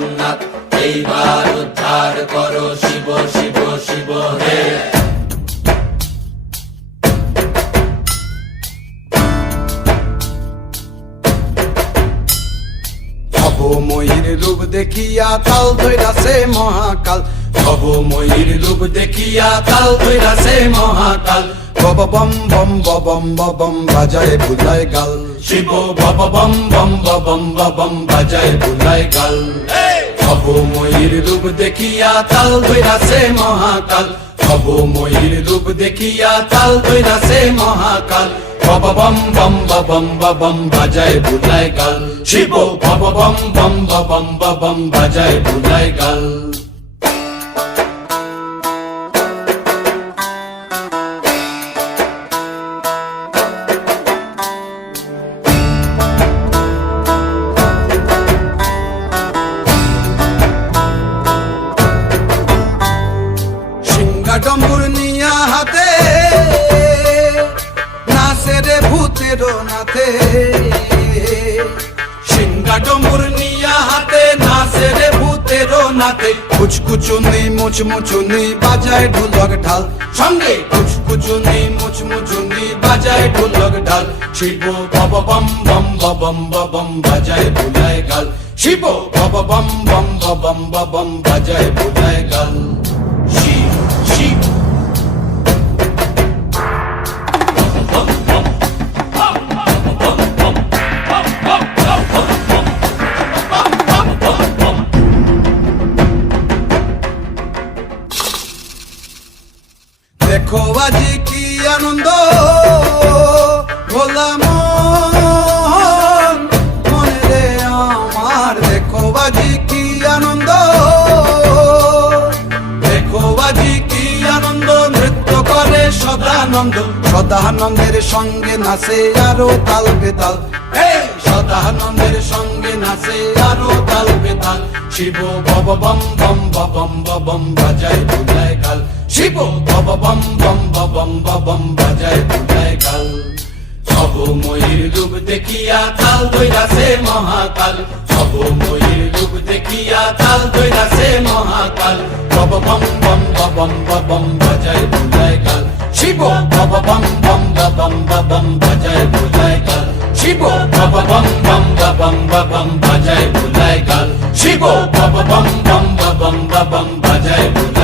জগন্নাথ, এইবার উদ্ধার করো শিব শিব শিব হে। ভবময়ীর রূপ দেখিয়া তাল ধইরাছে মহাকাল, ভবময়ীর রূপ দেখিয়া তাল ধইরাছে মহাকাল। বব বম বম বম বম বাজায় বুলায় গাল, শিব বব বম বম বম বম বাজায় বুলায় গাল। ভবময়ীর রূপ দেখিয়া তাল ধইরাছে মহাকাল, ভবময়ীর রূপ দেখিয়া তাল ধইরাছে মহাকাল। বব বম বম বম বাজায় বুলায় গাল, শিব বব বম বম বম বাজায় বুলায় গাল। ডম্বুর নিয়া হাতে নাচে রে ভূতের নাথে, সিংহা ডম্বুর নিয়া হাতে নাচে রে ভূতের নাথে। কুচকুচুনি মুচমুচুনি বাজায় ঢোলক ঢাল, সঙ্গে কুচকুচুনি মুচমুচুনি বাজায় ঢোলক ঢাল। শিব বব বম বম বম বাজায় বুলায় গাল, শিব বব বম বম বম বাজায় বুলায় গাল। শিব শিব দেখো আজি কি আনন্দ ভোলা মনে রে আমার, দেখো আজি কি আনন্দ, দেখো আজি কি আনন্দ, নৃত্য করে সদানন্দ, সদানন্দের সঙ্গে নাচে আরো তাল বেতাল, সদানন্দের সঙ্গে নাচে আরো তাল বেতাল। শিব বব বম বম বাজায় বুলায় গাল, শিব বব বম বম বাজায় বুলায় গাল। ভবময়ীর রূপ দেখিয়া তাল ধইরাছে মহাকাল, ভবময়ীর রূপ দেখিয়া তাল ধইরাছে মহাকাল। বব বম বম বাজায় বুলায় গাল, শিব বব বম বম বাজায় বুলায় গাল, শিব বব বম বম বাজায় বুলায় গাল, শিব বব বম বম বাজায় বুলায়।